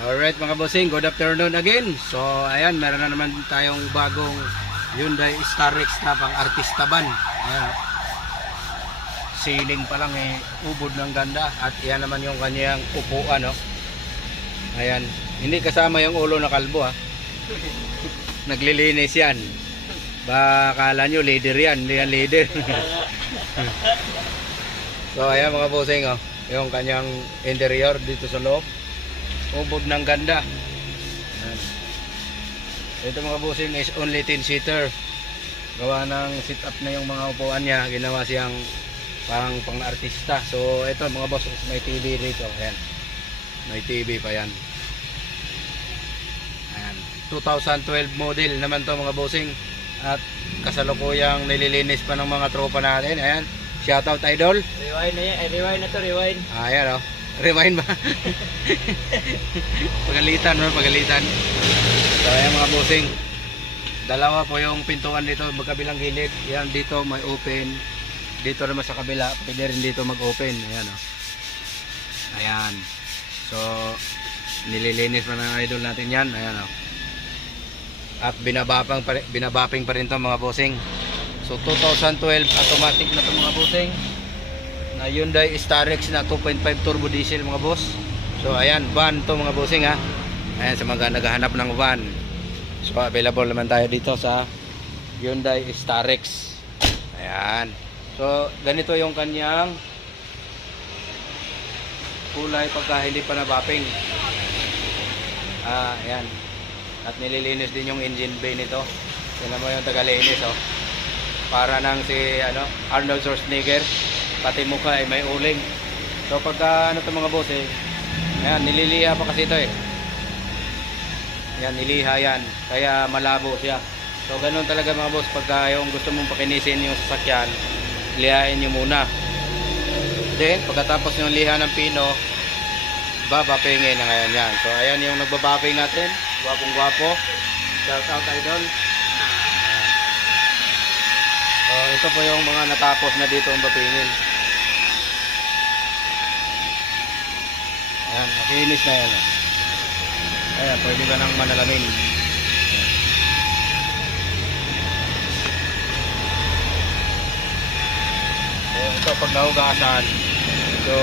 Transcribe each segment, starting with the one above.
Alright mga bossing, good afternoon again. So ayan, meron na naman tayong bagong Hyundai Starex na pang artista van. Ayan, ceiling pa lang ubod ng ganda. At yan naman yung kanyang upuan, no? Ayan, hindi kasama yung ulo na kalbo, ha. Naglilinis yan. Kala nyo leader yan, hindi yan leader. So ayan mga bossing, oh, yung kanyang interior dito sa loob, ubod ng ganda. Ayan. Ito mga bossing is only 10-seater. Gawa ng sit up na yung mga upuan niya, ginawa siyang pang artista. So ito mga boss, may TV rito. Ayan, may TV pa yan. Ayan, 2012 model naman to mga bossing. At kasalukuyang nililinis pa ng mga tropa natin. Ayan, shoutout idol. Rewind na yan, rewind na to, rewind. Ayan, oh, rewind ba? Pagalitan, no? Pagalitan. So ayan mga bossing, dalawa po yung pintuan dito, magkabilang gilid. Yan dito may open, dito naman sa kabila pwede rin dito mag open. Ayan, oh. Ayan, so nililinis pa ng idol natin yan. Ayan, oh. At binabaping pa rin to mga bossing. So 2012 automatic na to mga bossing, na Hyundai Starex na 2.5 turbo diesel mga boss. So ayan, van to mga bossing, ha. Ayan, sa mga naghahanap ng van, so available naman tayo dito sa Hyundai Starex. Ayan, so ganito yung kanyang kulay pagka hindi pa nabapping. Ayan, at nililinis din yung engine bay nito. Tingnan mo yung tagalinis, oh. Para nang si Arnold Schwarzenegger, pati mukha ay may uling. So pagka to mga boss, ayan, nililiha pa kasi ito, yan, niliha yan, kaya malabo siya. So ganun talaga mga boss, pagka yung gusto mong pakinisin yung sasakyan, lihain nyo muna. Then pagkatapos yung liha ng pino, babapingin na ngayon yan. So ayan yung nagbabaping natin, gwapong gwapo. Shout out idol. So ito po yung mga natapos na dito ang bapingin. Ayan, nakinis na yan. Ayan, pwede ba nang manalamin. So ito pag nahugasan, so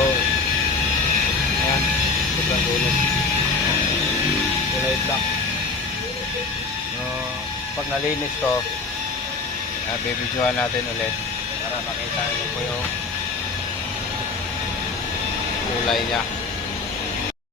ayan, sobrang gulos, kulay black. So pag nalinis to, bibidyohan natin ulit para makita nyo po yung kulay nya.